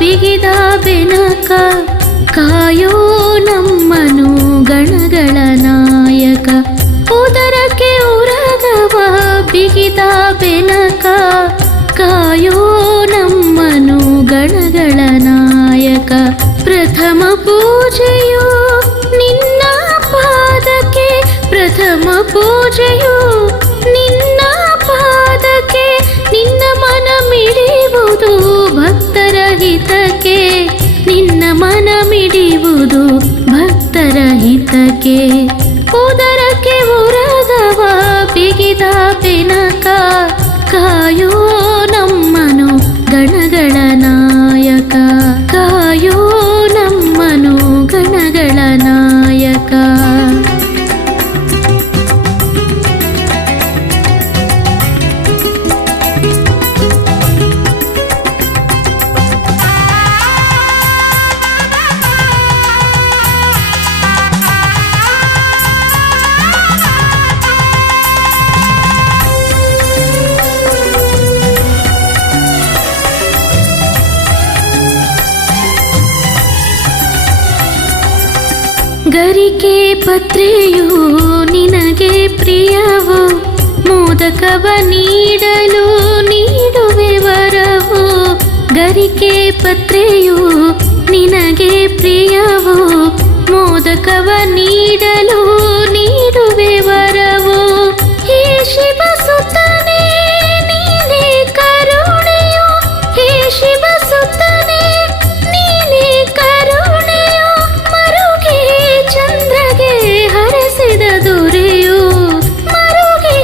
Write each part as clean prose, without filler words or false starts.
ಬಿಗಿದ ಬೆನಕ ಕಾಯೋ ನಮ್ಮನು ಗಣಗಳ ನಾಯಕ. ಉದರಕ್ಕೆ ಉರಗವ ಬಿಗಿದ ಬೆನಕ ಕಾಯೋ ನಮ್ಮನು ಗಣಗಳ ನಾಯಕ. ಪ್ರಥಮ ಪೂಜೆಯು ನಿನ್ನ ಪಾದಕ್ಕೆ, ಪ್ರಥಮ ಪೂಜೆಯು ನಿನ್ನ ಪಾದಕ್ಕೆ. ನಿನ್ನ ಮನ ಮಿಡಿಯುವುದು ಭಕ್ತರ ಹಿತಕ್ಕೆ, ನಿನ್ನ ಮನ ಮಿಡಿಯುವುದು ಭಕ್ತರ ಹಿತಕ್ಕೆ. ಉದರಕ್ಕೆ ಉರಗವ ಬಿಗಿದ ಬೆನಕ ಕಾಯೋ ನಮ್ಮನು ಗಣಗಳ ನಾಯಕ, ಕಾಯೋ ನಮ್ಮನು ಗಣಗಳ ನಾಯಕ. ಗರಿಕೆ ಪತ್ರೆಯು ನಿನಗೆ ಪ್ರಿಯವು, ಮೋದಕವ ನೀಡಲು ನೀಡುವೆ ವರವು. ಗರಿಕೆ ಪತ್ರೆಯು ನಿನಗೆ ಪ್ರಿಯವು, ಮೋದಕವ ನೀಡಲು ನೀಡುವೆ ವರವು. ಹೇ ಶಿವ ಸುತನೇ ನೀನೇ ಕರುಣೆಯು, ಹೇ ಶಿವ ಸುತನೇ ನೀನೇ ಕರುಣೆಯು. ಮರುಗೆ ಚಂದ್ರಗೆ ಹರಸಿದ ದೊರೆಯು, ಮರುಗೆ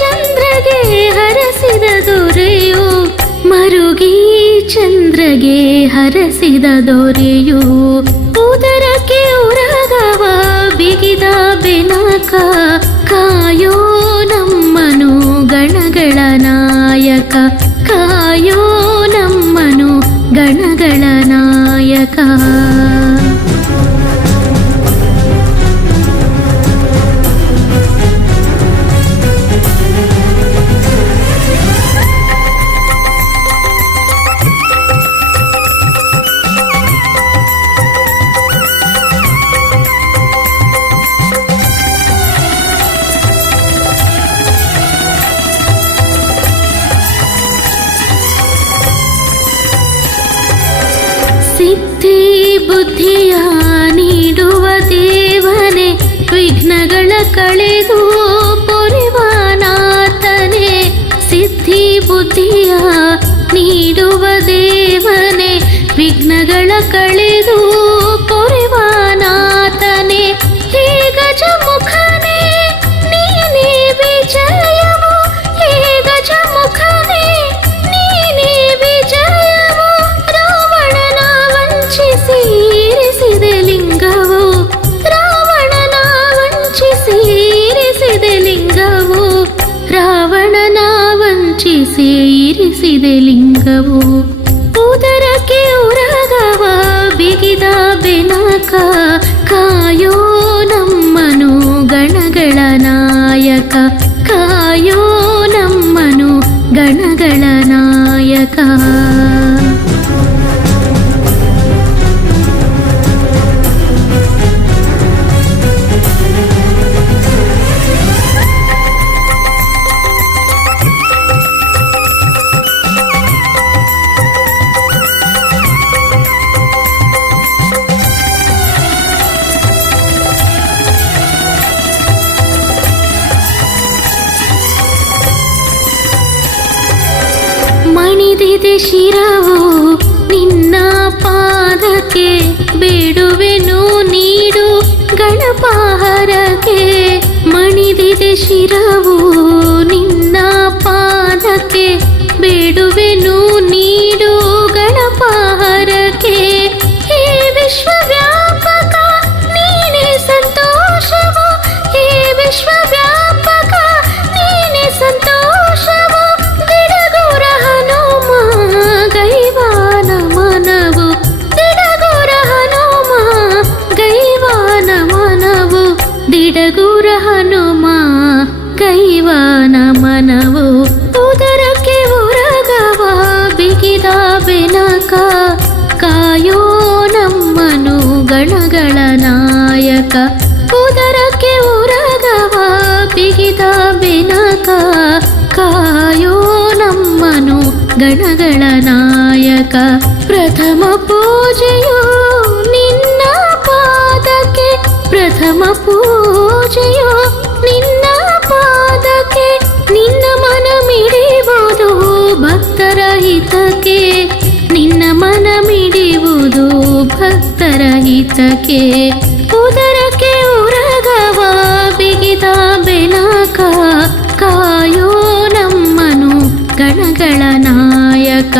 ಚಂದ್ರಗೆ ಹರಸಿದ ದೊರೆಯು. ಮರುಗಿ ಚಂದ್ರಗೆ ಹರಸಿದ ದೊರೆಯು. ಉದರಕ್ಕೆ ಉರಗವ ಬಿಗಿದ ಬೆನಕ ಕಾಯೋ ನಮ್ಮನು ಗಣಗಳ ನಾಯಕ, ಕಾಯೋ ನಮ್ಮನು ಗಣಗಳ ನಾಯಕ. ಸಿದ್ಧಿ ಬುದ್ಧಿಯ ನೀಡುವ ದೇವನೇ, ವಿಘ್ನಗಳ ಕಳೆದು ಪೊರೆವ ನಾಥನೇ. ಸಿದ್ಧಿ ಬುದ್ಧಿಯ ನೀಡುವ ದೇವನೇ, ವಿಘ್ನಗಳ ಕಳೆದು ಪೊರೆವ ನಾಥನೇ. ಹೇ ಗಜಮುಖನೇ ನೀನೇ ವಿಜಯವು, ಹೇ ಗಜಮುಖನೇ ನೀನೇ ವಿಜಯವು. ರಾವಣನ ವಂಚಿಸಿ ಇರಿಸಿದ ಲಿಂಗವು, ರಾವಣನ ವಂಚಿಸಿ ಇರಿಸಿದ ಲಿಂಗವು. ರಾವಣನ ವಂಚಿಸಿ ಇರಿಸಿದ ಲಿಂಗವು. ಉದರಕ್ಕೆ ಉರಗವ ಬಿಗಿದ ಗಣಪಾಹರಕ್ಕೆ ಮಣಿದಿದೆ ಶಿರವು ನಿನ್ನ ಪಾದಕ್ಕೆ ಬೇಡುವೆನು ನೀಡು ಗಣಪಾಹರಕ್ಕೆ ಹೇ ವಿಶ್ವವ್ಯಾಪಕ ನೀನೇ ಸಂತೋಷವು ಹೇ ವಿಶ್ವವ್ಯಾಪಕ ನೀನೇ ಸಂತೋಷವು ದಿಡಗುರ ಹನುಮ ಗೈವಾನ ಮನವು ದಿಡಗುರ ಹನುಮ ಗೈವಾನ ಮನವು ದಿಡಗುರ ಹನುಮ ಗೈವಾನ ಮನವು ಉದರಕ್ಕೆ ಉರಗವ ಬಿಗಿದ ಬೆನಕ ಕಾಯೋ ನಮ್ಮನು ಗಣಗಳ ನಾಯಕ ಉದರಕ್ಕೆ ಉರಗವ ಬಿಗಿದ ಬೆನಕ ಕಾಯೋ ನಮ್ಮನು ಗಣಗಳ ನಾಯಕ ಪ್ರಥಮ ಪೂಜೆಯು ನಿನ್ನ ಪಾದಕ್ಕೆ ಪ್ರಥಮ ಪೂಜೆಯು ನಿನ್ನ ಪಾದಕ್ಕೆ ನಿನ್ನ ಮನ ಮಿಡಿಯುವುದು ಭಕ್ತರ ಹಿತಕ್ಕೆ ನಿನ್ನ ಮನ ಮಿಡಿಯುವುದು ಭಕ್ತರ ಹಿತಕ್ಕೆ ಉದರಕ್ಕೆ ಉರಗವ ಬಿಗಿದ ಬೆನಕ ಕಾಯೋ ನಮ್ಮನು ಗಣಗಳ ನಾಯಕ